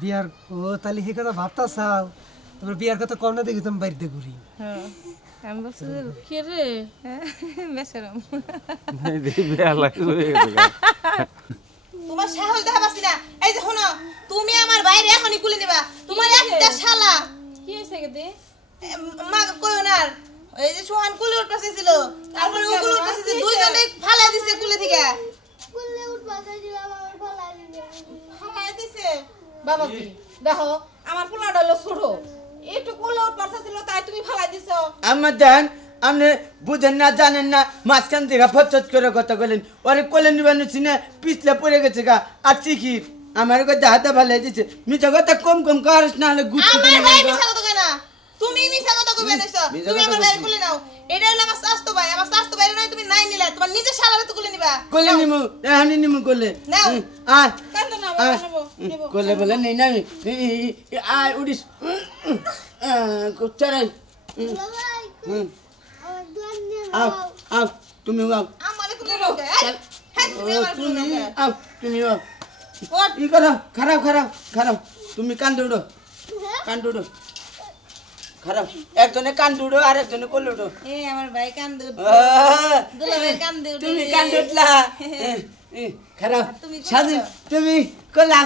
বিয়ার ও তাহলে সেই কথা ভাবতা চাও তোমার বিয়ার কথা কম না দেখি তুমি বাড়িতে ঘুরি আমি বলছি কে রে বেচারাম তোমার সাহস দেখা পাচ্ছি না এই যে শোনো তুমি আমার বাইরে এখনই কুলে নিবা তোমার একটা শালা কি হয়েছে গেদে মা কইও না এই যে সোহান কুলে উঠপাছে ছিল তারপরে ও কুলে উঠপাছে দুইজনে ফালা দিছে কুলে থেকে কুলে উঠপাছে ছিল আমার ফালা দিছে বাবাজি দেখো আমার পোলাটা হলো ছোট একটু কুলে উঠপাছে ছিল তাই তুমি ফালা দিছো আমার দেন আপনি বুঝেন না জানেন না মাঝখান থেকে ফচত করে কথা বলেন ওরে কোলে নিবানো চিনে পিছলে পড়ে গেছে গা আর চিকি আমার কথা হাতে ভালো দিচ্ছে মিছা কথা কম কম করিস না হলে গুচ্ছ আমার ভাই মিছা কথা কয় না তুমি মিছা কথা কইবে নাইছো তুমি আমার ভাই কোলে নাও এটা হলো আমার শাস্তো ভাই আমার শাস্তো ভাই নয় তুমি নাই নিলা তোমার নিজে শালারে তো কোলে নিবা কোলে নিমু এহানি নিমু কোলে নাও আ কান্দ না নেব কোলে বলে নেই না আমি আয় উড়িস চড়াই আও আও তুমি আও আমারে কোলে নাও হ্যাঁ তুমি আমার কোলে নাও আও তুমি আও ই করো খারাপ খারাপ খারাপ তুমি কান্দে উড়ো কান্দে উড়ো খারাপ একজনে কান্দে উড়ো আর একজনে কোলে উড়ো এ আমার ভাই কান্দে দুলাভাই কান্দে তুমি কান্দে উঠলা খারাপ সাজু তুমি কোলা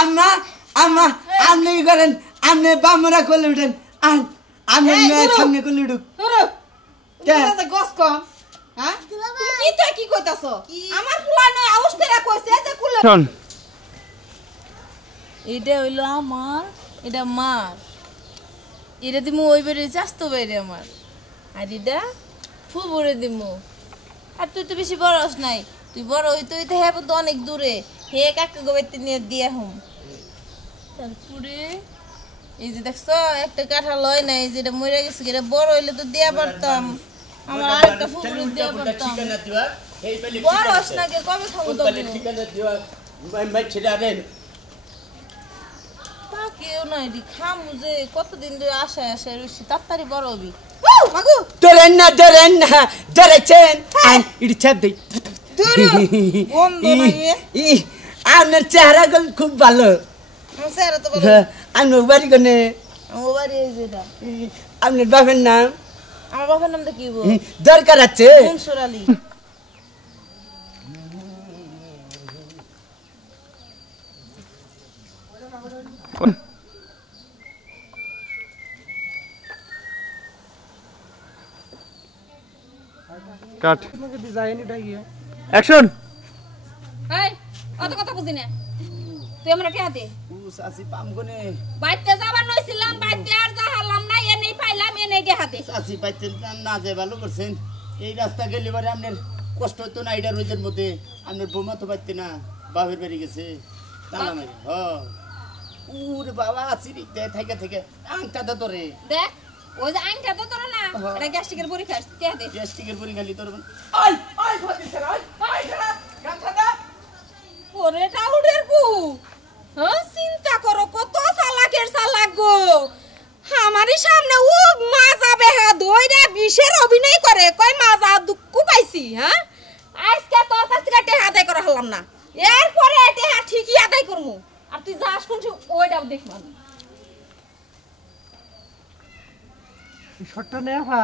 আম্মা আম্মা আপনি করেন আপনি বামরা কোলে উঠেন আর আমি মেয়ে সামনে কোলে উঠুক তুমি গস কম হ্যাঁ তুমি কি কইতাছো আমার পোলা নয় আউশ করে কইছে যে কুলে শোন এটা হইলো আমার এটা মার এটা দিমু ওই বেরে চাস্তো বাইরে আমার আর এটা ফুবুরে দিমু আর তুই তো বেশি বড়স নাই তুই বড় হইতে হইতে হ্যাঁ তো অনেক দূরে হে কাকা গোবেতে নিয়ে দিয়ে হুম তারপরে এই যে দেখছো একটা কাঁঠা লয় নাই যেটা মরে গেছে এটা বড় হইলে তো দেয়া পারতাম আমার আরেকটা ফুবুরে দেয়া পারতাম বড়স না কে কবে খাবো তো ঠিকানা দিবা মাই ছেড়ে দেন কেউ নাই দি খামু যে কতদিন ধরে আশায় আশায় রয়েছি তাড়াতাড়ি বড় হবি ধরেন না ধরেছেন ইডি চাপ দেই আপনার চেহারা খুব ভালো চেহারা তো আমি বাড়ি গনে আমার বাড়ি এই যেটা আপনার বাপের নাম আমার বাবার নামটা কি বল দরকার আছে মনসুর আলী কাট তোমাকে ডিজাইন এটা গিয়ে অ্যাকশন এই অত কথা বুঝি না তুই আমরা কে হাতে সাসি পাম গনে বাইতে যাবার নইছিলাম বাইতে আর যা হালাম না এ নেই পাইলাম এ নেই কে হাতে সাসি পাইতে না যায় ভালো করছেন এই রাস্তা গেলে পরে আপনার কষ্ট হতো না এটা রোদের মধ্যে আপনার বৌমা তো পাইতে না বাপের বাড়ি গেছে তালা মারি উরে বাবা আসিরি থেকে থেকে আংটা তো তোরে দেখ ওই যে আইনটা তো তোর না এটা গ্যাস্ট্রিকের পরীক্ষা কে হাতে গ্যাস্ট্রিকের পরি খালি তোর ওরে টাউডের বউ হ্যাঁ চিন্তা করো কত চালাক গো আমারই সামনে ও মাজা বেহা দইরা বিশের অভিনয় করে কই মাজা দুঃখ পাইছি হ্যাঁ আজকে তোর কাছ থেকে টেহা আদায় করা হলাম না এরপরে টেহা ঠিকই আদায় করমু আর তুই যাস কোনছি ওইটাও দেখব শটটা নেওয়া